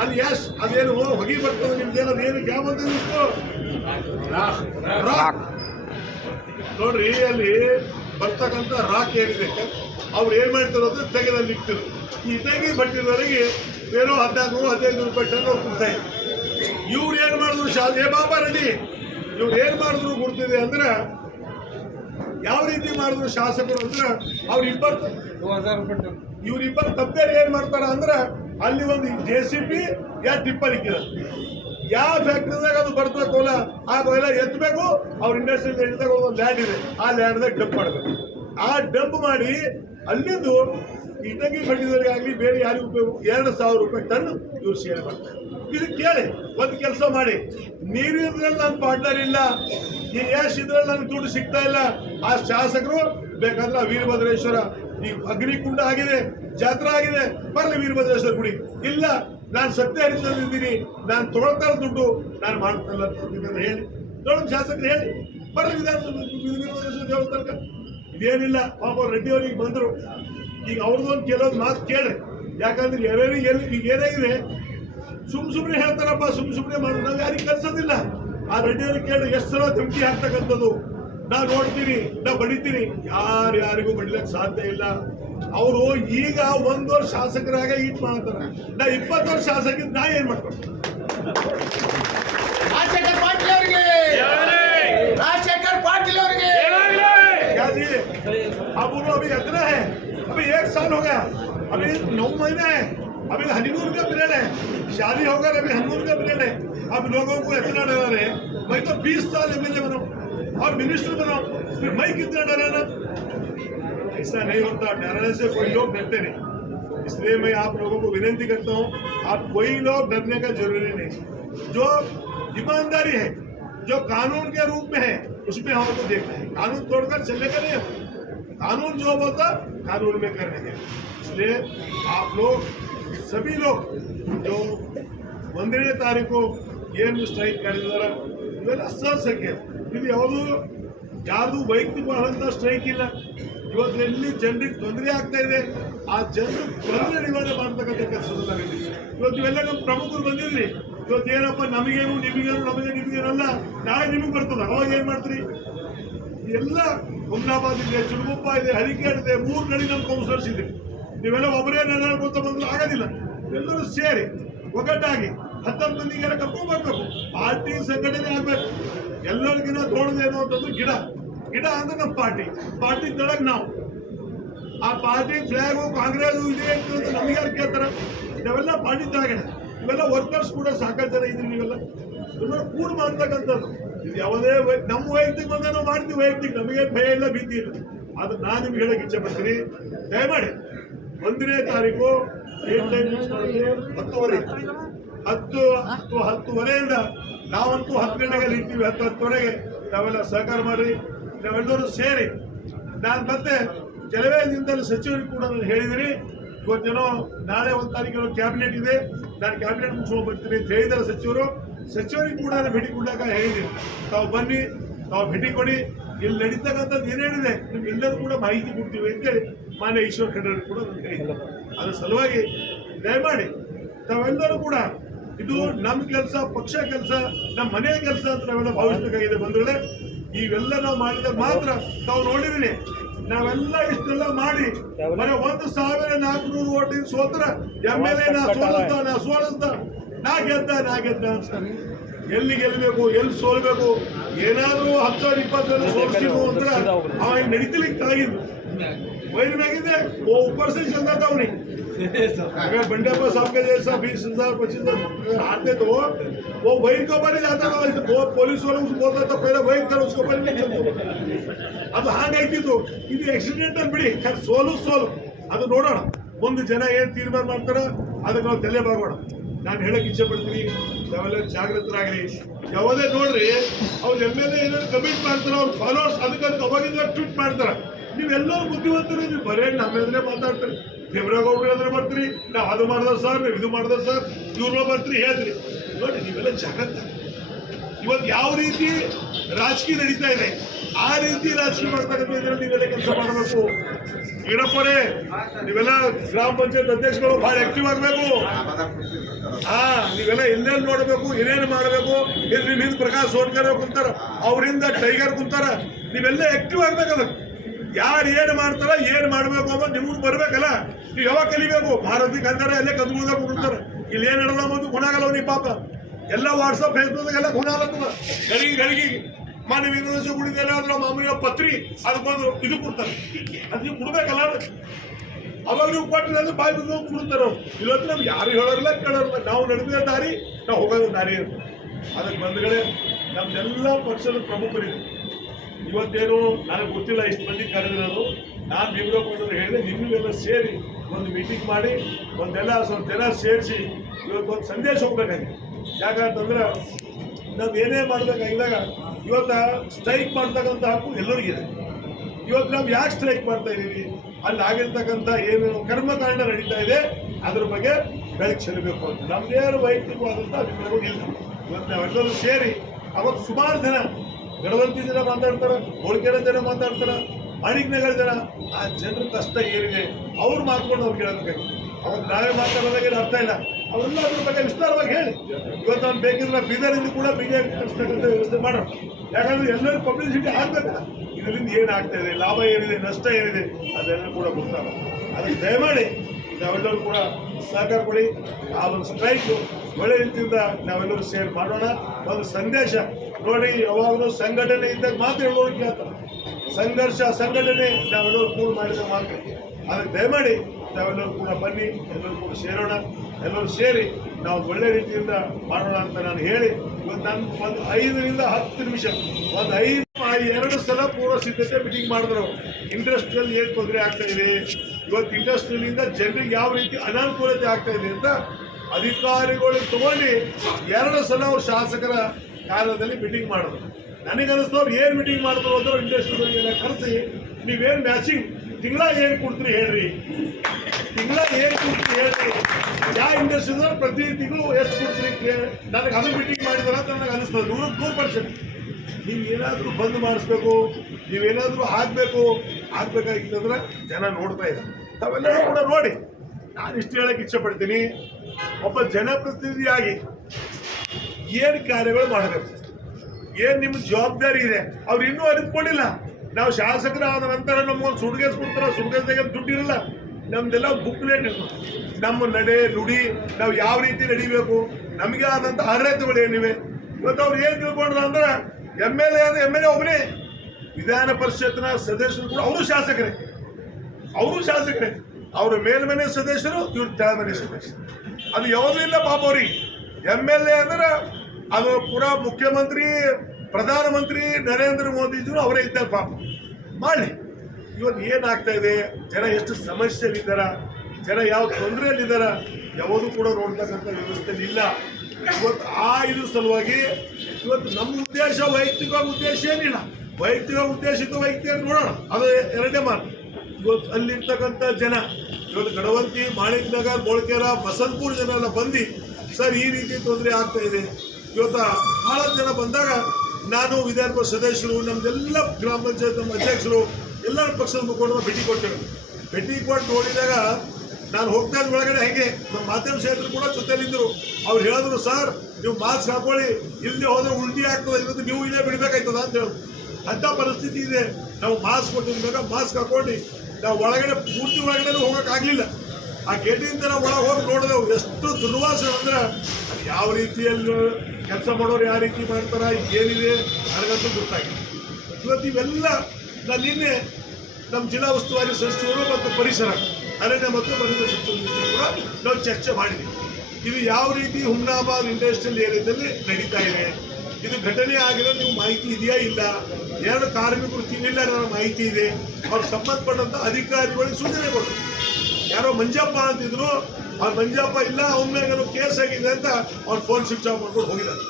ಅಲ್ಲಿ ಯಶ್ ಅದೇನು ಹೊಗೆ ಬರ್ತದೆ ನಿಮ್ದೇನು ಅದೇನು ಕ್ಯಾಬ್ ಅಂತ ರಾಕ್ ನೋಡ್ರಿ. ಅಲ್ಲಿ ಬರ್ತಕ್ಕಂಥ ರಾಕ್ ಏನಿದೆ ಅವ್ರು ಏನ್ ಮಾಡ್ತಾರೆ ಅಂದ್ರೆ ತೆಗೆದಲ್ಲಿ ಇಡ್ತಿರು. ಈ ತೆಗಿ ಬಟ್ಟಿನವರೆಗೆ ಏನೋ 14-15 ರೂಪಾಯಿ ಟನ್ ಕೊಡ್ತಾ ಇದ್ರು. ಇವ್ರು ಏನ್ ಮಾಡಿದ್ರು ಬಾಬಾ ರೆಡ್ಡಿ ಇವ್ರು ಏನ್ ಮಾಡಿದ್ರು ಗುರ್ತಿದೆ ಅಂದ್ರೆ ಯಾವ ರೀತಿ ಮಾಡಿದ್ರು ಶಾಸಕರು ಅಂದ್ರೆ ಇವ್ರಿಬ್ಬರು ತಪ್ಪೇರು ಏನ್ ಮಾಡ್ತಾರ ಅಂದ್ರೆ ಅಲ್ಲಿ ಒಂದು JCB ಯಾ ಟಿಪ್ಪರ್ ಇಕ್ಕಿದ ಯಾವ ಫ್ಯಾಕ್ಟ್ರಿದಾಗ ಅದು ಬರ್ತದೆ ಕೋಲ ಆ ಕೋಲ ಎತ್ತಬೇಕು. ಅವ್ರ ಇಂಡಸ್ಟ್ರಿಯಲ್ ಏರಿಯಾದಾಗ ಒಂದು ಲ್ಯಾಂಡ್ ಇದೆ, ಆ ಲ್ಯಾಂಡ್ದಾಗ ಡಂಪ್ ಮಾಡಬೇಕು. ಆ ಡಂಪ್ ಮಾಡಿ ಅಲ್ಲಿಂದು ಇಟಗಿ ಬಡ್ಡಿದವರಿಗಾಗಲಿ ಬೇರೆ ಯಾರಿಗೂ 2,000 ರೂಪಾಯಿ ಟನ್ ಇವ್ರು ಸೇಲ್ ಮಾಡ್ತಾರೆ. ಇದು ಕೇಳಿ ಒಂದು ಕೆಲಸ ಮಾಡಿ, ನೀರಿದ್ರಲ್ಲಿ ನನ್ನ ಪಾರ್ಟ್ನರ್ ಇಲ್ಲ, ಈ ಯಶ್ ಇದ್ರಲ್ಲಿ ನನ್ಗೆ ದುಡ್ಡು ಸಿಗ್ತಾ ಇಲ್ಲ. ಆ ಶಾಸಕರು ಬೇಕಾದ್ರೆ ವೀರಭದ್ರೇಶ್ವರ ಈ ಅಗ್ನಿಕುಂಡ ಆಗಿದೆ, ಜಾತ್ರೆ ಆಗಿದೆ, ಬರಲಿ ವೀರಭದ್ರೇಶ್ವರ ಗುಡಿ. ಇಲ್ಲ ನಾನು ಸತ್ಯ ಹರಿಸಿದ್ದೀನಿ, ನಾನು ತೊಗೊಳ್ತಾರ ದುಡ್ಡು ನಾನು ಮಾಡ್ತಲ್ಲ ಅಂತ ಹೇಳಿ ನೋಡೋಣ ಶಾಸಕರು ಹೇಳಿ ಬರಲಿ ವೀರಭದ್ರೇಶ್ವರ ದೇವಸ್ಥಾನಕ್ಕೆ. ಇದೇನಿಲ್ಲ ಪಾಪ ರೆಡ್ಡಿ ಅವರಿಗೆ ಬಂದರು. ಈಗ ಅವ್ರದ್ದೊಂದು ಕೆಲವೊಂದು ಮಾತು ಕೇಳ್ರಿ, ಯಾಕಂದ್ರೆ ಈಗ ಏನಾಗಿದೆ ಸುಮ್ಮನೆ ಹೇಳ್ತಾರಪ್ಪ, ಸುಮ್ಮನೆ ಮಾಡೋದು ನಾವು ಯಾರಿಗೆ ಕಲ್ಸೋದಿಲ್ಲ. ಆ ರೆಡ್ಡಿಯವ್ರಿಗೆ ಕೇಳಿ ಎಷ್ಟು ಸಲ ಧಮಕಿ ಹಾಕ್ತಕ್ಕಂಥದ್ದು ನಾವು ನೋಡ್ತೀವಿ, ನಾವು ಬಡಿತೀವಿ, ಯಾರಿಗೂ ಬಡಿಲಕ್ಕೆ ಸಾಧ್ಯ ಇಲ್ಲ. ಅವರು ಈಗ 1 ವರ್ಷ ಶಾಸಕರಾಗ ಈಟ್ ಮಾಡ್ತಾರೆ, ನಾ 20 ವರ್ಷ ಶಾಸಕ ನಾ ಏನ್ ಮಾಡ್ತಾರೆ. राजशेखर पाटिल अब उन्होंने अभी इतना है, अभी 1 साल हो गया, अभी 9 महीने है, अभी हनीमून का पीरियड है, शादी होकर अभी हनीमून का पीरियड है. अब लोगों को इतना डरा रहे, मैं तो 20 साल MLA बनाऊं और मिनिस्टर बनाऊं, फिर मैं कितना डराना. ऐसा नहीं होता, डरने से कोई लोग डरते नहीं. इसलिए मैं आप लोगों को विनती करता हूं, आप कोई लोग डरने का जरूरी नहीं. जो ईमानदारी है, जो कानून के रूप में है, उसमें हमको देखना है. कानून तोड़कर चलने का नहीं, कानून जो बोलता कानून में करने के. इसलिए आप लोग सभी लोग जो 1ನೇ ತಾರೀಕು ಏನು ಸ್ಟ್ರೈಕ್ ಮಾಡಿದಾರ ಇವೆಲ್ಲ ಅಸಹ್ಯ. ಇದು ಯಾರ್ದು ವೈಯಕ್ತಿಕವಾದಂಥ ಸ್ಟ್ರೈಕ್ ಇಲ್ಲ. ಇವತ್ತು ಎಲ್ಲಿ ಜನರಿಗೆ ತೊಂದರೆ ಆಗ್ತಾ ಇದೆ, ಆ ಜನರು ತೊಂದರೆ ನಿವಾರಣೆ ಮಾಡ್ತಕ್ಕಂಥ ಕೆಲಸದಲ್ಲಿ ಇವತ್ತು ಇವೆಲ್ಲ ನಮ್ಮ ಪ್ರಮುಖರು ಬಂದಿದ್ರಿ. ಇವತ್ತು ಏನಪ್ಪ ನಮಗೇನು ನಿಮಗೇನಲ್ಲ, ನಾಳೆ ನಿಮಗೆ ಬರ್ತದ, ಅವಾಗ ಏನ್ ಮಾಡ್ತೀರಿ. ಎಲ್ಲ ಹುಮ್ನಾಬಾದ್ ಇದೆ, ಚುರುಗುಪ್ಪ ಇದೆ, ಹರಿಕೇಡ್ ಇದೆ, 3 ಕಡೆ ನಮ್ಮ ಕೌನ್ಸಿಲರ್ಸ್ ಇದೆ. ನೀವೆಲ್ಲ ಒಬ್ಬರೇ ನಡೆದಾಡ್ಕೊತ ಬಂದ್ರೆ ಆಗೋದಿಲ್ಲ. ಎಲ್ಲರೂ ಸೇರಿ ಒಗ್ಗಟ್ಟಾಗಿ 19 ಮಂದಿಗೆಲ್ಲ ಕರ್ಕೊಂಡ್ ಬರ್ಬೇಕು. ಪಾರ್ಟಿ ಸಂಘಟನೆ ಆಗ್ಬೇಕು. ಎಲ್ಲರಿಗಿನ್ನ ದೊಡ್ಡದೇನು ಅಂತಂದ್ರೆ ಗಿಡ ಅಂದ್ರೆ ನಮ್ಮ ಪಾರ್ಟಿ ತಳಗ್ ನಾವು. ಆ ಪಾರ್ಟಿ ಫ್ಲಾಗು ಕಾಂಗ್ರೆಸ್ ಇದೆ ಅಂತ ನಮ್ಗೆ ಯಾರು ಕೇಳ್ತಾರ. ನಾವೆಲ್ಲ ಪಾರ್ಟಿ ತಳಗಡೆ, ಇವೆಲ್ಲ ವರ್ಕರ್ಸ್ ಕೂಡ ಸಾಕಷ್ಟು ಜನ ಇದ್ರಿ. ನೀವೆಲ್ಲ ಕೂಡ ಮಾಡ್ತಕ್ಕಂಥದ್ದು. ಇದು ಯಾವುದೇ ನಮ್ಮ ವೈಯಕ್ತಿಕ ಬಂದ ನಾವು ಮಾಡ್ತೀವಿ, ವೈಯಕ್ತಿಕ ನಮಗೆ ಭಯ ಇಲ್ಲ, ಭೀತಿ ಇಲ್ಲ. ಅದು ನಾನು ನಿಮ್ಗೆ ಹೇಳಕ್ ಇಚ್ಛೆ ಪಡ್ತೀನಿ, ದಯಮಾಡಿ 1ನೇ ತಾರೀಕು 10:10ವರೆಯಿಂದ ನಾವಂತೂ 10 ಗಂಟೆಗೆ ಇರ್ತೀವಿ. 10:10ವರೆಗೆ ನಾವೆಲ್ಲ ಸಹಕಾರ ಮಾಡ್ರಿ. ನಾವೆಲ್ಲರೂ ಸೇರಿ ನಾನು ಮತ್ತೆ ಜಲವಾಯುದಿಂದಲೂ ಸಚಿವರಿಗೆ ಕೂಡ ನಾನು ಹೇಳಿದಿನಿ. ಇವತ್ತೇನೋ ನಾಳೆ 1 ತಾರೀಕು ಕ್ಯಾಬಿನೆಟ್ ಇದೆ, ನಾನು ಕ್ಯಾಬಿನೆಟ್ ಮುಗಿಸ್ಕೊಂಡು ಬರ್ತೀನಿ ಅಂತ ಹೇಳಿದಾರೆ ಸಚಿವರಿಗೆ ಕೂಡ ನಾನು ಭೇಟಿ ಕೊಡಾಕ ಹೇಳಿದ್ದೀನಿ. ತಾವು ಬನ್ನಿ, ತಾವು ಭೇಟಿ ಕೊಡಿ, ಇಲ್ಲಿ ನಡೀತಕ್ಕಂಥದ್ದು ಏನೇನಿದೆ ನಿಮ್ಗೆಲ್ಲರೂ ಕೂಡ ಮಾಹಿತಿ ಕೊಡ್ತೀವಿ ಅಂತೇಳಿ ಮಾನ್ಯ ಈಶ್ವರ್ ಖಂಡ್ರೆ ಕೂಡ ನಾನು ಹೇಳಿದ್ದೀನಿ. ಅದ್ರ ಸಲುವಾಗಿ ದಯಮಾಡಿ ತಾವೆಲ್ಲರೂ ಕೂಡ ಇದು ನಮ್ಮ ಕೆಲಸ, ಪಕ್ಷ ಕೆಲಸ, ನಮ್ಮ ಮನೆಯ ಕೆಲಸ ಅಂತ ನಾವೆಲ್ಲ ಭಾವಿಸಬೇಕಾಗಿದೆ. ಬಂಧುಗಳೇ, ಇವೆಲ್ಲ ನಾವು ಮಾಡಿದಾಗ ಮಾತ್ರ ತಾವು ನೋಡಿದೀನಿ. ನಾವೆಲ್ಲ ಇಷ್ಟೆಲ್ಲ ಮಾಡಿ ಬರೀ 1,400 ಓಟಿನ ಸೋತ್ರ MLA ಸೋಲಿಸ್ದ ನಾ ಗೆದ್ದ ಅಂತ ಎಲ್ಲಿ ಗೆಲ್ಲಬೇಕು, ಎಲ್ಲಿ ಸೋಲ್ಬೇಕು, ಏನಾದ್ರೂ 10,000-20,000 ಸೋಲಿಸಿದ್ರು ಅಂದ್ರೆ ಅವ ನಡೀತಿಲಿಕ್ಕೆ ಆಗಿದ್ದು वही में वो ऊपर से चलता था उन्हें. अगर बंडेप्पा साहब के जैसा 20,000-25,000 आते तो वो वही के ऊपर ही जाता था. वो पुलिस वाले उसको बोलता था पहले वही करो, उसके ऊपर नहीं चलता. अब ಹಾಗೆ ಆಯ್ತಿತ್ತು. ಇದು ಆಕ್ಸಿಡೆಂಟಲ್ ಬಿಡಿ, ಸೋಲು ಅದು ನೋಡೋಣ. ಮುಂದೆ ಜನ ಏನ್ ತೀರ್ಮಾನ ಮಾಡ್ತಾರ ಅದಕ್ಕೆ ನಾವು ತಲೆ ಬಾಗೋಣ. ನಾನು ಹೇಳಕ್ ಇಚ್ಛೆ ಪಡ್ತೀನಿ, ನಾವೆಲ್ಲ ಜಾಗೃತರಾಗ್ರಿ. ಯಾವುದೇ ನೋಡ್ರಿ ಅವ್ರು MLA ಏನಾದ್ರು ಕಮಿಟ್ ಮಾಡ್ತಾರ, ಅವ್ರ ಫಾಲೋವರ್ಸ್ ಅದಕ್ಕೆ ಅವಾಗಿಂದ ಟ್ವೀಟ್ ಮಾಡ್ತಾರ. ನೀವೆಲ್ಲರೂ ಬುದ್ಧಿವಂತರು, ನೀವು ಬರೇ ನಮ್ಮ ಎದುರೇ ಮಾತಾಡ್ತೀರಿ. ದೇವರಾಗೌಡ್ರು ಎದುರು ಬರ್ತೀರಿ, ನಾವು ಅದು ಮಾಡಿದ ಸರ್, ನೀವು ಇದು ಮಾಡಿದ ಸರ್, ಇವ್ರು ಬರ್ತೀರಿ ಹೇಳ್ತೀರಿ. ನೋಡಿ ನೀವೆಲ್ಲ ಜಾಗೃತ. ಇವತ್ತು ಯಾವ ರೀತಿ ರಾಜಕೀಯ ನಡೀತಾ ಇದೆ ಆ ರೀತಿ ರಾಜಕೀಯ ಮಾಡ್ತಕ್ಕಂಥ ಇದರಲ್ಲಿ ನೀವೆಲ್ಲ ಕೆಲಸ ಮಾಡಬೇಕು. ಈರಪ್ಪರೇ, ನೀವೆಲ್ಲ ಗ್ರಾಮ ಪಂಚಾಯತ್ ಅಧ್ಯಕ್ಷಗಳು ಬಹಳ ಆಕ್ಟಿವ್ ಆಗಬೇಕು. ನೀವೆಲ್ಲ ಎಲ್ಲೆಲ್ಲಿ ನೋಡಬೇಕು, ಏನೇನು ಮಾಡಬೇಕು. ನಿಮ್ಮಿಂದ ಪ್ರಕಾಶ್ ಸೋಡ್ಕರ್ ಕುಂತಾರ, ಅವರಿಂದ ಟೈಗರ್ ಕುಂತಾರ, ನೀವೆಲ್ಲ ಆಕ್ಟಿವ್ ಆಗ್ಬೇಕಲ್ಲ. ಯಾರು ಏನು ಮಾಡ್ತಾರ, ಏನು ಮಾಡಬೇಕು ಅನ್ನೋದು ನಿಮ್ಗೆ ಬರ್ಬೇಕಲ್ಲ. ನೀವು ಯಾವಾಗ ಕಲಿಬೇಕು? ಭಾರತೀಯ ಕಂದಾರ ಎಲ್ಲೇ ಕದ್ಕೊಂಡ ಕುಂತಾರ. ಇಲ್ಲಿ ಏನು ನಡೆದ ಮತ್ತು ಗುಣಾಗಲ್ಲ ನೀ ಪಾಪ. ಎಲ್ಲ ವಾಟ್ಸಪ್ ಫೇಸ್ಬುಕ್ ಎಲ್ಲ ಗುಣಾಗತ್ತದ. ಗಳಿಗೆ ಮಾನ್ಯ ವಿಧಾನಸಭೆ ಕುಡಿದೆಲ್ಲ ಅದ್ರ ಮಾಮೂಲಿ ಪತ್ರಿ ಅದಕ್ಕೊಂದು ಇದು ಕೊಡ್ತಾರೆ. ಅದು ನೀವು ಕೊಡ್ಬೇಕಲ್ಲ. ಅವಾಗ ನೀವು ಕೊಟ್ಟರೆ ಬಾಯಿ ಬಿದ್ದು ಕೊಡ್ತಾರ. ಇವತ್ತು ನಮ್ಗೆ ಯಾರು ಹೇಳೋರಿಲ್ಲ ಕೇಳೋರಿಲ್ಲ. ನಾವು ನಡೆದ ದಾರಿ, ನಾವು ಹೋಗೋದು ದಾರಿ ಅಂತ. ಅದಕ್ಕೆ ಬಂದ್ಗಳೇ, ನಮ್ದೆಲ್ಲ ಪಕ್ಷದ ಪ್ರಮುಖರಿದೆ. ಇವತ್ತೇನು ನನಗೆ ಗೊತ್ತಿಲ್ಲ ಇಷ್ಟು ಮಂದಿ ಕರೆದಿರೋದು. ನಾನು ಭೀಮರಾವ್ ಹೇಳಿದೆ, ನಿಮಗೆಲ್ಲ ಸೇರಿ ಒಂದು ಮೀಟಿಂಗ್ ಮಾಡಿ ಒಂದೆಲ್ಲ ಸ್ವಲ್ಪ ಜನ ಸೇರಿಸಿ ಇವತ್ತೊಂದು ಸಂದೇಶ ಹೋಗ್ಬೇಕಾಗಿದೆ. ಯಾಕಂತಂದ್ರೆ ನಾವು ಏನೇ ಮಾಡ್ಬೇಕಾಗಿದ್ದಾಗ ಇವತ್ತ ಸ್ಟ್ರೈಕ್ ಮಾಡ್ತಕ್ಕಂಥ ಹಕ್ಕು ಎಲ್ಲರಿಗಿದೆ. ಇವತ್ತು ನಾವು ಯಾಕೆ ಸ್ಟ್ರೈಕ್ ಮಾಡ್ತಾ ಇದ್ದೀವಿ, ಅಲ್ಲಿ ಆಗಿರ್ತಕ್ಕಂಥ ಏನು ಕರ್ಮಕಾಂಡ ನಡೀತಾ ಇದೆ ಅದ್ರ ಬಗ್ಗೆ ಬೆಳಕು ಚೆಲ್ಲಬೇಕು ಅಂತ ನಮ್ದೇನು ವೈಯಕ್ತಿಕವಾದಂಥ ಅಭಿಪ್ರಾಯಗಳು ಇಲ್ಲ. ಇವತ್ತು ನಾವೆಲ್ಲರೂ ಸೇರಿ ಅವತ್ತು ಸುಮಾರು ಜನ ಗಡವಂತಿ ಜನ ಮಾತಾಡ್ತಾರೆ, ಹೋಳಿಕೆರೆ ಜನ ಮಾತಾಡ್ತಾರೆ, ಮಾಣಿಕ್ನಗರ ಜನ, ಆ ಜನರ ಕಷ್ಟ ಏನಿದೆ ಅವ್ರು ಮಾತ್ಕೊಂಡು ಅವ್ರು ಕೇಳಬೇಕಾಗಿದೆ. ಅವತ್ತು ನಾವೇ ಮಾತಾಡೋದಾಗ ಏನು ಅರ್ಥ ಇಲ್ಲ. ಅವರೆಲ್ಲ ಅದ್ರ ಬಗ್ಗೆ ವಿಸ್ತಾರವಾಗಿ ಹೇಳಿ. ಇವತ್ತು ಅವ್ನು ಬೇಕಿದ್ರೆ ಬೀದರಿಂದ ಕೂಡ ಬಿಜೆಪಿ ಕಳಿಸ್ತಕ್ಕಂಥ ವ್ಯವಸ್ಥೆ ಮಾಡೋಣ. ಯಾಕಂದ್ರೆ ಎಲ್ಲರೂ ಪಬ್ಲಿಸಿಟಿ ಆಗ್ಬೇಕಲ್ಲ. ಇದರಿಂದ ಏನಾಗ್ತಾ ಇದೆ, ಲಾಭ ಏನಿದೆ, ನಷ್ಟ ಏನಿದೆ ಅದೆಲ್ಲ ಕೂಡ ಗೊತ್ತಾಗ. ಅದಕ್ಕೆ ದಯಮಾಡಿ ನಾವೆಲ್ಲರೂ ಕೂಡ ಸಹಕಾರ ಕೊಡಿ. ಆ ಒಂದು ಸ್ಟ್ರೈಕ್ ಒಳ್ಳೆ ರೀತಿಯಿಂದ ನಾವೆಲ್ಲರೂ ಸೇರ್ ಮಾಡೋಣ. ಒಂದು ಸಂದೇಶ ನೋಡಿ, ಯಾವಾಗಲೂ ಸಂಘಟನೆ ಇದ್ದಾಗ ಮಾತ್ರ ಎಲ್ಲರೂ ಕೇಳ್ತಾರೆ. ಸಂಘರ್ಷ ಸಂಘಟನೆ ನಾವೆಲ್ಲರೂ ಕೂಡ ಮಾಡಿದಾಗ ಮಾತ್ರ. ಅದಕ್ಕೆ ದಯಮಾಡಿ ನಾವೆಲ್ಲರೂ ಕೂಡ ಬನ್ನಿ, ಎಲ್ಲರೂ ಕೂಡ ಸೇರೋಣ. ಎಲ್ಲರೂ ಸೇರಿ ನಾವು ಒಳ್ಳೆ ರೀತಿಯಿಂದ ಮಾಡೋಣ ಅಂತ ನಾನು ಹೇಳಿ ಇವತ್ತು ನಾನು ಒಂದು 5 ರಿಂದ 10 ನಿಮಿಷ ಒಂದು 2 ಸಲ ಪೂರ್ವ ಸಿದ್ಧತೆ ಮೀಟಿಂಗ್ ಮಾಡಿದ್ರು. ಇಂಡಸ್ಟ್ರಿಯಲ್ಲಿ ಏನು ತೊಂದರೆ ಆಗ್ತಾ ಇದೆ, ಇವತ್ತು ಇಂಡಸ್ಟ್ರಿಯಲಿಂದ ಜನರಿಗೆ ಯಾವ ರೀತಿ ಅನಾನುಕೂಲತೆ ಆಗ್ತಾ ಇದೆ ಅಂತ ಅಧಿಕಾರಿಗಳು ತಗೊಂಡು 2 ಸಲ ಅವ್ರು ಶಾಸಕರ ಕಾರ್ಯದಲ್ಲಿ ಮೀಟಿಂಗ್ ಮಾಡಿದ್ರು. ನನಗನ್ನಿಸ್ತವ್ರು ಏನು ಮೀಟಿಂಗ್ ಮಾಡಿದ್ರು ಅಂದ್ರೆ ಇಂಡಸ್ಟ್ರಿಗಳಿಗೆಲ್ಲ ಕರೆಸಿ ನೀವೇನು ಮ್ಯಾಚಿಂಗ್ ತಿಂಗಳ ಏನು ಕೊಡ್ತೀರಿ ಹೇಳ್ರಿ, ತಿಂಗಳ ಏನು ಕೊಡ್ತೀರಿ ಹೇಳ್ರಿ, ಯಾವ ಇಂಡಸ್ಟ್ರಿ ಅಂದ್ರೆ ಪ್ರತಿ ತಿಂಗಳು ಎಷ್ಟು ಕೊಡ್ತೀರಿ ನನಗೆ ಅದು ಮೀಟಿಂಗ್ ಮಾಡಿದಾರ ಅಂತ ನನಗೆ ಅನಿಸ್ತದೆ. 100% ನೀವು ಏನಾದರೂ ಬಂದ್ ಮಾಡಿಸ್ಬೇಕು, ನೀವೇನಾದರೂ ಆಗ್ಬೇಕಾಗಿತ್ತಂದ್ರೆ ಜನ ನೋಡ್ತಾ ಇದ್ದಾರೆ. ತಾವೆಲ್ಲರೂ ಕೂಡ ನೋಡಿ. ನಾನು ಇಷ್ಟು ಹೇಳಕ್ಕೆ ಇಚ್ಛೆ ಪಡ್ತೀನಿ, ಒಬ್ಬ ಜನಪ್ರತಿನಿಧಿಯಾಗಿ ಏನು ಕಾರ್ಯಗಳು ಮಾಡಬೇಕು, ಏನು ನಿಮ್ಮ ಜವಾಬ್ದಾರಿ ಇದೆ ಅವ್ರು ಇನ್ನೂ ಅರಿತುಕೊಂಡಿಲ್ಲ. ನಾವು ಶಾಸಕರಾದ ನಂತರ ನಮ್ಗೊಂದು ಸುಡ್ಗೇಸ್ ಕೊಡ್ತಾರೆ, ಸುಡ್ಗೇಸ್ದಾಗ ದುಡ್ಡಿರಲ್ಲ. ನಮ್ದೆಲ್ಲ ಬುಕ್ಲೆಟ್ ಇರ್ತದೆ. ನಮ್ಮ ನಡೆ ನುಡಿ ನಾವು ಯಾವ ರೀತಿ ನಡಿಬೇಕು, ನಮಗೆ ಆದಂಥ ಅರ್ಹತೆಗಳು ಏನಿವೆ. ಇವತ್ತು ಅವ್ರು ಏನು ತಿಳ್ಕೊಂಡ್ರು ಅಂದ್ರೆ MLA ಅಂದ್ರೆ MLA ಒಬ್ಬನೇ, ವಿಧಾನ ಪರಿಷತ್ನ ಸದಸ್ಯರು ಕೂಡ ಅವರು ಶಾಸಕರೇ. ಅವ್ರ ಮೇಲ್ಮನೆ ಸದಸ್ಯರು, ಇವ್ರ ಕೆಳಮನೆ ಸದಸ್ಯರು. ಅದು ಯಾವುದೂ ಇಲ್ಲ ಪಾಪ ಅವ್ರಿಗೆ. MLA ಅಂದ್ರೆ ಅದು ಪೂರಾ ಮುಖ್ಯಮಂತ್ರಿ ಪ್ರಧಾನಮಂತ್ರಿ ನರೇಂದ್ರ ಮೋದಿಜಿರು ಅವರೇ ಇದ್ದಾರೆ ಪಾಪ. ಮಾಡಿ ಇವತ್ತು ಏನಾಗ್ತಾ ಇದೆ, ಜನ ಎಷ್ಟು ಸಮಸ್ಯೆಯಲ್ಲಿದ್ದಾರ, ಜನ ಯಾವ ತೊಂದರೆಯಲ್ಲಿದ್ದಾರ ಯಾವುದೂ ಕೂಡ ನೋಡ್ತಕ್ಕಂಥ ವ್ಯವಸ್ಥೆ ಇಲ್ಲ. ಇವತ್ತು ಇದು ಸಲುವಾಗಿ ಇವತ್ತು ನಮ್ಮ ಉದ್ದೇಶ ವೈಯಕ್ತಿಕ ಉದ್ದೇಶ ಏನಿಲ್ಲ. ವೈಯಕ್ತಿಕ ನೋಡೋಣ, ಅದು ಎರಡನೇ ಮಾತು. ಇವತ್ತು ಅಲ್ಲಿರ್ತಕ್ಕಂಥ ಜನ ಇವತ್ತು ಗಡವಂತಿ, ಮಾಣಿಕ್ನಗರ್, ಬೋಳ್ಕೆರ, ಬಸಂತಪುರ ಜನ ಎಲ್ಲ ಬಂದು ಸರ್ ಈ ರೀತಿ ತೊಂದರೆ ಆಗ್ತಾ ಇದೆ. ಇವತ್ತು ಬಹಳ ಜನ ಬಂದಾಗ ನಾನು ವಿಧಾನ ಪರಿಷತ್ ಸದಸ್ಯರು, ನಮ್ದೆಲ್ಲ ಗ್ರಾಮ ಪಂಚಾಯತ್ ನಮ್ಮ ಅಧ್ಯಕ್ಷರು ಎಲ್ಲ ಪಕ್ಷದ ಮುಖಂಡರು ಭೇಟಿ ಕೊಟ್ಟೆವು. ಭೇಟಿ ಕೊಟ್ಟು ನೋಡಿದಾಗ ನಾನು ಹೋಗ್ತಾ ಇದ್ದ ಒಳಗಡೆ ಹೇಗೆ ನಮ್ಮ ಮಾಧ್ಯಮ ಸ್ನೇಹಿತರು ಕೂಡ ಜೊತೆಲಿದ್ದರು. ಅವ್ರು ಹೇಳಿದ್ರು, ಸರ್ ನೀವು ಮಾಸ್ಕ್ ಹಾಕೊಳ್ಳಿ, ಇಲ್ಲದೆ ಹೋದ್ರೆ ಉಲ್ಟಿ ಆಗ್ತದೆ, ಇವತ್ತು ನೀವು ಇಲ್ಲೇ ಬಿಡಬೇಕಾಯ್ತದ ಅಂತ ಹೇಳಿ. ಅಂಥ ಪರಿಸ್ಥಿತಿ ಇದೆ. ನಾವು ಮಾಸ್ಕ್ ಕೊಟ್ಟಿದ್ದಾಗ ಮಾಸ್ಕ್ ಹಾಕೊಂಡು ನಾವು ಒಳಗಡೆ ಪೂರ್ತಿ ಒಳಗಡೆ ಹೋಗೋಕ್ಕಾಗಲಿಲ್ಲ. ಆ ಗೇಟಿಂದ ನಾವು ಒಳಗೆ ಹೋಗಿ ನೋಡಿದೆವು. ಎಷ್ಟು ದುರ್ವಾಸನೆ ಅಂದ್ರೆ ಅದು ಯಾವ ರೀತಿಯಲ್ಲಿ ಕೆಲಸ ಮಾಡೋರು ಯಾವ ರೀತಿ ಮಾಡ್ತಾರ, ಏನಿದೆ ನನಗಂತೂ ಗೊತ್ತಾಗಿದೆ. ಇವತ್ತು ಇವೆಲ್ಲ ನಾನು ನಿನ್ನೆ ನಮ್ಮ ಜಿಲ್ಲಾ ಉಸ್ತುವಾರಿ ಸಚಿವರು ಮತ್ತು ಪರಿಸರ ಅರಣ್ಯ ಮತ್ತು ಪರಿಸರ ಸಚಿವರು ಕೂಡ ನಾವು ಚರ್ಚೆ ಮಾಡಿದ್ದೀವಿ. ಇದು ಯಾವ ರೀತಿ ಹುಮ್ನಾಬಾದ್ ಇಂಡಸ್ಟ್ರಿಯಲ್ ಏರಿಯಾದಲ್ಲಿ ನಡೀತಾ ಇದೆ, ಇದು ಘಟನೆ ಆಗಿದೆ, ನೀವು ಮಾಹಿತಿ ಇದೆಯಾ ಇಲ್ಲ, 2 ಕಾರ್ಮಿಕರು ತಿನ್ನಿಲ್ಲ ಅನ್ನೋ ಮಾಹಿತಿ ಇದೆ. ಅವ್ರು ಸಂಬಂಧಪಟ್ಟಂಥ ಅಧಿಕಾರಿಗಳಿಗೆ ಸೂಚನೆ ಕೊಟ್ಟರು. ಯಾರೋ ಮಂಜಪ್ಪ ಅಂತಿದ್ರು, ಅವ್ರು ಮಂಜಪ್ಪ ಇಲ್ಲ, ಅವನ ಮೇಲೆ ಕೇಸ್ ಆಗಿದೆ ಅಂತ ಅವ್ರು ಫೋನ್ ಸ್ವಿಚ್ ಆಫ್ ಮಾಡ್ಕೊಂಡು ಹೋಗಿದ್ದಾರೆ.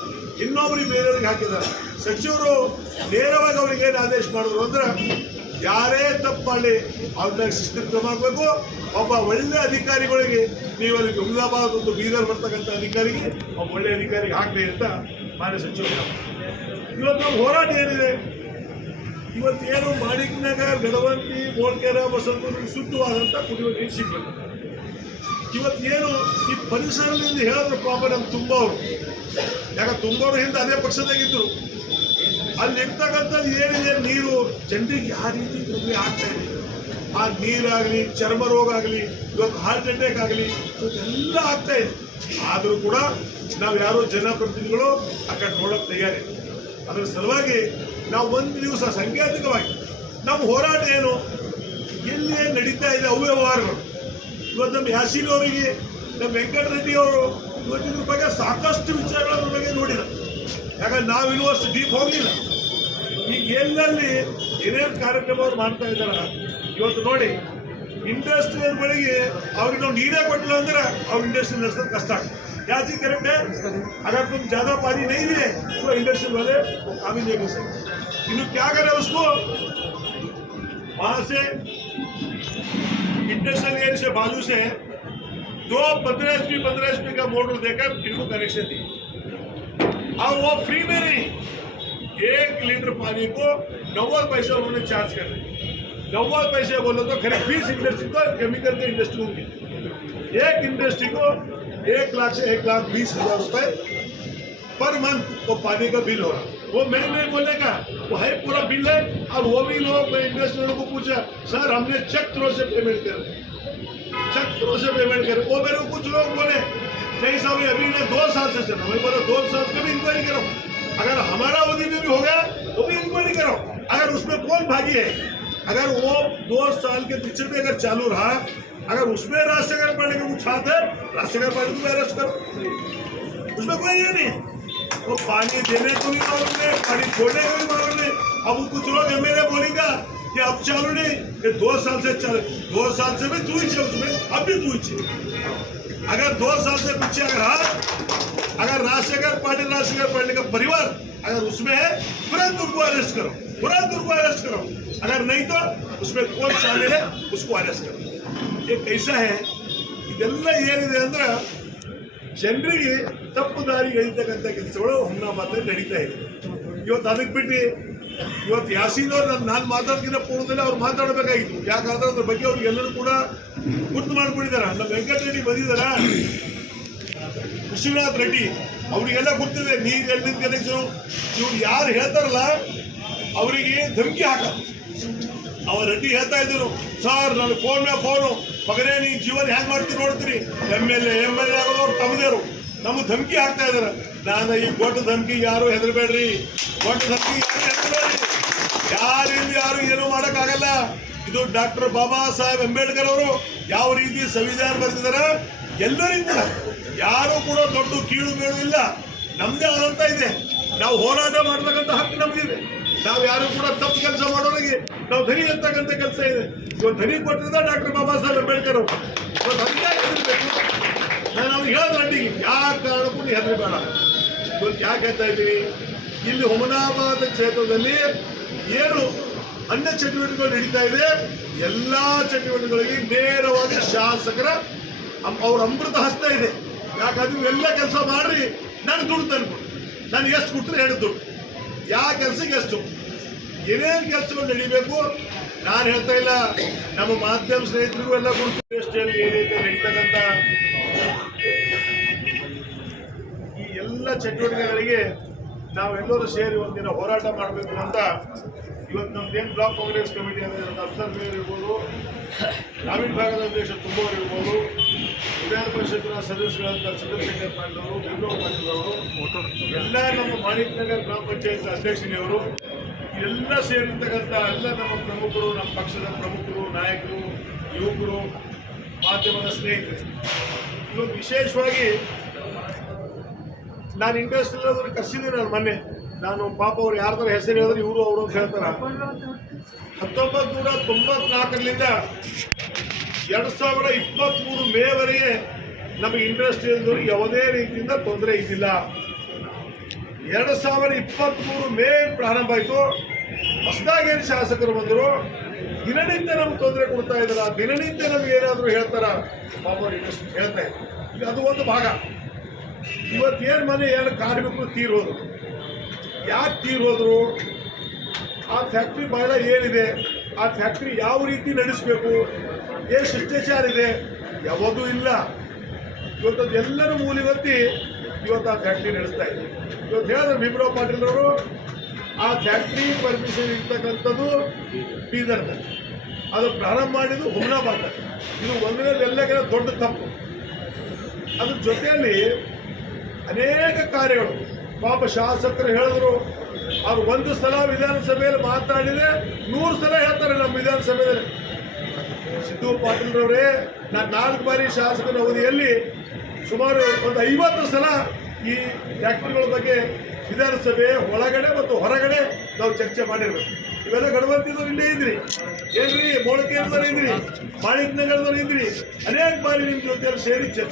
ಇನ್ನೊಬ್ರಿಗೆ ಬೇರೆಯವ್ರಿಗೆ ಹಾಕಿದ್ದಾರೆ. ಸಚಿವರು ನೇರವಾಗಿ ಅವ್ರಿಗೆ ಏನು ಆದೇಶ ಮಾಡಿದ್ರು ಅಂದ್ರೆ ಯಾರೇ ತಪ್ಪು ಮಾಡಿ ಅವ್ರನ್ನ ಶಿಸ್ತಿನ ಕ್ರಮ ಆಗಬೇಕು. ಒಬ್ಬ ಒಳ್ಳೆ ಅಧಿಕಾರಿಗಳಿಗೆ ನೀವು ಅಲ್ಲಿ ಹುಮ್ನಾಬಾದ್ ಒಂದು ಬೀದರ್ ಬರ್ತಕ್ಕಂಥ ಅಧಿಕಾರಿಗೆ ಒಬ್ಬ ಒಳ್ಳೆ ಅಧಿಕಾರಿಗೆ ಹಾಕಲಿ ಅಂತ ಮಾನ್ಯ ಸಚಿವರು ಇವತ್ತು ನಮ್ಮ ಹೋರಾಟ ಏನಿದೆ? ಇವತ್ತೇನು ಮಾಣಿಕ್ ನಗರ್, ಗಡವಂತಿ, ಮೋಳ್ಕೆರೆ, ಬಸವನಗುಡಿ ಶುದ್ಧವಾದಂಥ ಕುಡಿಯುವ ನೀರು ಸಿಗ್ಬೇಕು. ಇವತ್ತೇನು ಈ ಪರಿಸರದಿಂದ ಹೇಳಿದ್ರೆ ಪಾಪ ನಮ್ಮ ತುಂಬವರು, ಯಾಕೆ ತುಂಬವರು ಹಿಂದೆ ಅದೇ ಪಕ್ಷದಾಗಿದ್ರು, ಅಲ್ಲಿ ಇರ್ತಕ್ಕಂಥದ್ದು ಏನಿದೆ ನೀರು ಜನರಿಗೆ ಯಾವ ರೀತಿ ತೊಂದರೆ ಆಗ್ತಾ ಇದೆ. ಆ ನೀರಾಗಲಿ, ಚರ್ಮ ರೋಗ ಆಗಲಿ, ಇವತ್ತು ಹಾರ್ಟ್ ಅಟ್ಯಾಕ್ ಆಗಲಿ, ಇವತ್ತೆಲ್ಲ ಆಗ್ತಾ ಇದೆ. ಆದರೂ ಕೂಡ ನಾವು ಯಾರೋ ಜನಪ್ರತಿನಿಧಿಗಳು ಆ ಕಡೆ ನೋಡೋಕೆ ತಯಾರಿ. ಅದರ ಸಲುವಾಗಿ ನಾವು ಒಂದು ದಿವಸ ಸಾಂಕೇತಿಕವಾಗಿ ನಮ್ಮ ಹೋರಾಟ ಏನು, ಎಲ್ಲಿ ಏನು ನಡೀತಾ ಇದೆ ಅವ್ಯವಹಾರಗಳು. ಇವತ್ತು ನಮ್ಮ ಯಾಸೀನ್ ಅವರಿಗೆ, ನಮ್ಮ ವೆಂಕಟರೆಡ್ಡಿ ಅವರು ಇವತ್ತಿನ ಬಗ್ಗೆ ಸಾಕಷ್ಟು ವಿಚಾರಗಳ ಬಗ್ಗೆ ನೋಡಿಲ್ಲ. ಯಾಕಂದ್ರೆ ನಾವು ಇನ್ನೂ ಅಷ್ಟು ಡೀಪ್ ಹೋಗಲಿಲ್ಲ. ಈಗ ಎಲ್ಲಲ್ಲಿ ಏನೇನು ಕಾರ್ಯಕ್ರಮಗಳು ಮಾಡ್ತಾ ಇದ್ದಾರೆ ಇವತ್ತು ನೋಡಿ. ಇಂಡಸ್ಟ್ರಿಯಲ್ ಬಳಿಗೆ ಅವ್ರಿಗೆ ನಾವು ನೀರೇ ಕೊಟ್ಟಿಲ್ಲ ಅಂದ್ರೆ ಅವ್ರ ಇಂಡಸ್ಟ್ರಿ ನಡೆಸೋದು ಕಷ್ಟ ಆಗ್ತದೆ. ಯಾಕೆ करेक्ट है? अगर तुम ज्यादा पानी नहीं दिए तो इंडस्ट्री वाले काम ही नहीं कर सकते. इन्हों क्या करे उसको वहां से इंडस्ट्रियल एरिया से बाजू से 2 15 HP का मोटर देकर इनको कनेक्शन दिए और वो फ्री में नहीं, 1 लीटर पानी को 90 पैसे उन्होंने चार्ज कर दिए. 90 पैसे बोले तो खरीद 20 इंडस्ट्री तो केमिकल की इंडस्ट्री होगी. एक इंडस्ट्री को 1 लाख से 1,20,000 रुपए पर मंथ वो पानी का बिल हो रहा. वो मैं नहीं बोलने का, वो है पूरा बिल है. और वो भी लोग, मैं इंडस्ट्री को पूछा, सर हमने चेक थ्रो से पेमेंट कर, चेक थ्रो से पेमेंट कर. वो मेरे को कुछ लोग बोले नहीं साहब अभी ने 2 साल से चल रहा. मैं बोला 2 साल का भी इंक्वायरी करो, अगर हमारा अवधि में भी हो गया तो भी इंक्वायरी करो. अगर उसमें कौन भागी है, अगर वो 2 साल के पीछे भी अगर चालू रहा, अगर उसमें राजशेखर पांडे के कुछ हाथ है, राजशेखर पांडे को अरेस्ट करो, उसमें कोई ये नहीं. वो पानी देने को भी मालूम नहीं, पानी छोड़ने को भी मालूम नहीं. अब कुछ लोग एमएलए बोलेगा कि अब चालू नहीं, ये 2 साल से चल, 2 साल से भी तू ही छे उसमें, अब भी तू ही छे. अगर 2 साल से पीछे अगर राजशेखर पांडे का परिवार अगर उसमें है, तुरंत उनको अरेस्ट करो, तुरंत उनको अरेस्ट करो. अगर नहीं तो उसमें कौन शामिल है उसको अरेस्ट करो. ये कैसा है? ಇದೆಲ್ಲ ಏನಿದೆ ಅಂದ್ರೆ ಜನರಿಗೆ ತಪ್ಪು ದಾರಿಗೆ ಎಳಿತಕ್ಕಂಥ ಕೆಲಸಗಳು ಹುಮ್ನಾಬಾದ್ ನಡೀತಾ ಇದೆ. ಇವತ್ತು ಅದಕ್ಕೆ ಬಿಟ್ಟು ಇವತ್ತು ಯಾಸೀನ್ ಅವರು ನಾನು ಮಾತಾಡ್ಕಿಂತ ಪೂರ್ವದಲ್ಲಿ ಅವ್ರು ಮಾತಾಡಬೇಕಾಗಿತ್ತು. ಯಾಕಂದ್ರೆ ಅದ್ರ ಬಗ್ಗೆ ಅವ್ರಿಗೆ ಎಲ್ಲರೂ ಕೂಡ ಗುರ್ತು ಮಾಡ್ಕೊಂಡಿದ್ದಾರೆ. ನಮ್ಮ ವೆಂಕಟರೆಡ್ಡಿ ಬಂದಿದ್ದಾರ, ವಿಶ್ವನಾಥ್ ರೆಡ್ಡಿ ಅವರಿಗೆಲ್ಲ ಗೊತ್ತಿದೆ ನೀರು ಎಲ್ಲಿಂದ ಕನೆಕ್ಷನ್. ಇವ್ರು ಯಾರು ಹೇಳ್ತಾರಲ್ಲ ಅವರಿಗೆ ಧಮಕಿ ಹಾಕೋದು. ಅವ್ರ ರೆಡ್ಡಿ ಹೇಳ್ತಾ ಇದ್ರು, ಸರ್ ನಾನು ಫೋನು ಮಗನೇ ನೀವು ಜೀವನ ಹ್ಯಾಂಗ್ ಮಾಡ್ತೀರಿ ನೋಡ್ತೀರಿ, ಎಮ್.ಎಲ್.ಎ ಆಗೋದವ್ರು ತಮ್ಮದೇರು ನಮಗೆ ಧಮಕಿ ಹಾಕ್ತಾ ಇದಾರೆ. ನಾನು ಈ ದೊಡ್ಡ ಧಮಕಿ ಯಾರು ಹೆದರ್ಬೇಡ್ರಿ, ದೊಡ್ಡ ಧಮಕಿ ಯಾರು ಏನು ಮಾಡೋಕ್ಕಾಗಲ್ಲ. ಇದು ಡಾಕ್ಟರ್ ಬಾಬಾ ಸಾಹೇಬ್ ಅಂಬೇಡ್ಕರ್ ಅವರು ಯಾವ ರೀತಿ ಸಂವಿಧಾನ ಬರೆದಿದ್ದಾರೆ, ಎಲ್ಲರಿಗೂ ಕೂಡ ಯಾರು ಕೂಡ ದೊಡ್ಡ ಕೀಳು ಮೇಳು ಇಲ್ಲ. ನಮ್ದೇ ಆದಂತ ಇದೆ, ನಾವು ಹೋರಾಟ ಮಾಡ್ತಕ್ಕಂಥ ಹಕ್ಕು ನಮಗಿದೆ. ನಾವು ಯಾರು ಕೂಡ ತಪ್ಪು ಕೆಲಸ ಮಾಡೋರಿಗೆ ನಾವು ಧನಿ ಅಂತಕ್ಕಂಥ ಕೆಲಸ ಇದೆ. ಇವತ್ತು ಧನಿ ಕೊಟ್ಟಿದ್ದ ಡಾಕ್ಟರ್ ಬಾಬಾ ಸಾಹೇಬ್ ಅಂಬೇಡ್ಕರ್ ಅವರು. ಇವತ್ತು ಅದಕ್ಕೆ ಹೆದರ್ಬೇಕು. ನಾನು ಅವ್ರಿಗೆ ಹೇಳಿದ ರೆಡ್ಡಿಗೆ ಯಾವ ಕಾರಣಕ್ಕೂ ನೀವು ಹೆದರಬೇಡ. ಇವತ್ತು ಯಾಕೆ ಹೇಳ್ತಾ ಇದ್ದೀವಿ, ಇಲ್ಲಿ ಹುಮನಾಬಾದ್ ಕ್ಷೇತ್ರದಲ್ಲಿ ಏನು ಅನ್ಯ ಚಟುವಟಿಕೆಗಳು ನಡೀತಾ ಇದೆ, ಎಲ್ಲ ಚಟುವಟಿಕೆಗಳಿಗೆ ನೇರವಾಗಿ ಶಾಸಕರ ಅವ್ರ ಅಮೃತ ಹಸ್ತ ಇದೆ. ಯಾಕಂದ್ರೆ ಇವೆಲ್ಲ ಕೆಲಸ ಮಾಡ್ರಿ, ನಾನು ದುಡ್ಡು ತಂದ್ಕೊಡು, ನನಗೆ ಎಷ್ಟು ಕೊಟ್ಟರೆ ಹೇಳಿ ದುಡ್ಡು, ಯಾವ ಕೆಲಸಕ್ಕೆ ಎಷ್ಟು, ಏನೇನು ಕೆಲಸಗಳು ನಡೀಬೇಕು ನಾನು ಹೇಳ್ತಾ ಇಲ್ಲ. ನಮ್ಮ ಮಾಧ್ಯಮ ಸ್ನೇಹಿತರಿಗೂ ಎಲ್ಲ ಗುರುತು ಇಂಡಸ್ಟ್ರಿಯಲ್ಲಿ ಏನೈತೆ ನಡೀತಕ್ಕಂಥ ಈ ಎಲ್ಲ ಚಟುವಟಿಕೆಗಳಿಗೆ ನಾವೆಲ್ಲರೂ ಸೇರಿ ಒಂದಿನ ಹೋರಾಟ ಮಾಡಬೇಕು ಅಂತ ಇವತ್ತು ನಮ್ದೇನು ಬ್ಲಾಕ್ ಕಾಂಗ್ರೆಸ್ ಕಮಿಟಿ ಅಂದರೆ ಅಫ್ಸರ್ ಮೇಯರ್ ಇರ್ಬೋದು, ಗ್ರಾಮೀಣ ಭಾಗದ ಅಧ್ಯಕ್ಷ ತುಂಬವರು ಇರ್ಬೋದು, ವಿಧಾನ ಪರಿಷತ್ತಿನ ಸದಸ್ಯರಾದಂಥ ಚಂದ್ರಶೇಖರ್ ಪಾಟೀಲ್ ಅವರು, ವಿನೋದ್ ಪಾಟೀಲ್ ಅವರು, ಎಲ್ಲ ನಮ್ಮ ಮಾಣಿಕ್ ನಗರ್ ಗ್ರಾಮ ಪಂಚಾಯತ್ ಅಧ್ಯಕ್ಷನಿಯವರು, ಎಲ್ಲ ಸೇರಿರ್ತಕ್ಕಂಥ ಎಲ್ಲ ನಮ್ಮ ಪ್ರಮುಖರು, ನಮ್ಮ ಪಕ್ಷದ ಪ್ರಮುಖರು, ನಾಯಕರು, ಯುವಕರು, ಮಾಧ್ಯಮದ ಸ್ನೇಹಿತರು. ಇವತ್ತು ವಿಶೇಷವಾಗಿ ನಾನು ಇಂಡಸ್ಟ್ರಿಯಲ್ ಕರ್ಸಿದ್ದೀನಿ. ನಾನು ಮೊನ್ನೆ ನಾನು ಪಾಪ ಅವ್ರು ಯಾರ್ದಾರ ಹೆಸರು ಹೇಳಿದ್ರೆ ಇವರು ಅವರು ಅಂತ ಹೇಳ್ತಾರ. 1994ರಿಂದ 2023 ಮೇವರೆಗೆ ನಮಗೆ ಇಂಡಸ್ಟ್ರಿಯಲ್ದವ್ರಿಗೆ ಯಾವುದೇ ರೀತಿಯಿಂದ ತೊಂದರೆ ಇದ್ದಿಲ್ಲ. 2023 ಮೇ ಪ್ರಾರಂಭ ಆಯಿತು. ಹೊಸದಾಗೇನು ಶಾಸಕರು ಬಂದರು, ದಿನನಿತ್ಯ ನಮ್ಗೆ ತೊಂದರೆ ಕೊಡ್ತಾ ಇದ್ದಾರ, ದಿನನಿತ್ಯ ನಮ್ಗೆ ಏನಾದರೂ ಹೇಳ್ತಾರ, ಪಾಪ ಅವ್ರು ಇಂಡಸ್ಟ್ರಿ ಹೇಳ್ತಾ ಇದ್ದಾರೆ. ಅದು ಒಂದು ಭಾಗ. ಇವತ್ತೇನು ಮನೆ ಏನು ಕಾರ್ಮಿಕರು ತೀರೋದು, ಯಾಕೆ ತೀರ್ ಹೋದ್ರು, ಆ ಫ್ಯಾಕ್ಟ್ರಿ ಬಹಳ ಏನಿದೆ, ಆ ಫ್ಯಾಕ್ಟ್ರಿ ಯಾವ ರೀತಿ ನಡೆಸಬೇಕು, ಏನು ಶಿಷ್ಟಾಚಾರ ಇದೆ, ಯಾವುದೂ ಇಲ್ಲ. ಇವತ್ತು ಎಲ್ಲರೂ ಮೂಲಿಗೊತ್ತಿ ಇವತ್ತು ಆ ಫ್ಯಾಕ್ಟ್ರಿ ನಡೆಸ್ತಾ ಇದೆ. ಇವತ್ತು ಹೇಳಿದ್ರು ಭೀಮರಾವ್ ಪಾಟೀಲ್ ಅವರು, ಆ ಫ್ಯಾಕ್ಟ್ರಿ ಪರ್ಮಿಷನ್ ಇರ್ತಕ್ಕಂಥದ್ದು ಬೀದರ್ನಲ್ಲಿ, ಅದು ಪ್ರಾರಂಭ ಮಾಡಿದ್ದು ಹುಮ್ನಾಬಾದ್ನಲ್ಲಿ. ಇದು ಒಂದನೇದೆಲ್ಲಕ್ಕಿಂತ ದೊಡ್ಡ ತಪ್ಪು. ಅದ್ರ ಜೊತೆಯಲ್ಲಿ ಅನೇಕ ಕಾರ್ಯಗಳು ಪಾಪ ಶಾಸಕರು ಹೇಳಿದ್ರು. ಅವ್ರು ಒಂದು ಸಲ ವಿಧಾನಸಭೆಯಲ್ಲಿ ಮಾತಾಡಿದ್ರೆ 100 ಸಲ ಹೇಳ್ತಾರೆ ನಮ್ಮ ವಿಧಾನಸಭೆಯಲ್ಲಿ. ಸಿದ್ದು ಪಾಟೀಲ್ರವರೇ, ನಾನು 4 ಬಾರಿ ಶಾಸಕರ ಅವಧಿಯಲ್ಲಿ ಸುಮಾರು ಒಂದು 50 ಸಲ ಈ ಫ್ಯಾಕ್ಟ್ರಿಗಳ ಬಗ್ಗೆ ವಿಧಾನಸಭೆ ಒಳಗಡೆ ಮತ್ತು ಹೊರಗಡೆ ನಾವು ಚರ್ಚೆ ಮಾಡಿರ್ಬೇಕು. ಇವೆಲ್ಲ ಗಣಪತಿದವ್ರು ಇಲ್ಲೇ ಇದ್ರಿ, ಏನ್ರಿ ಮೋಳಕೇರದವ್ರು ಇದ್ರಿ, ಮಾಣಿಕ್ ನಗರದವ್ರು ಇದ್ರಿ, ಅನೇಕ ಬಾರಿ ನಿಮ್ಮ ಜೊತೆಯಲ್ಲಿ ಸೇರಿ ಚರ್ಚೆ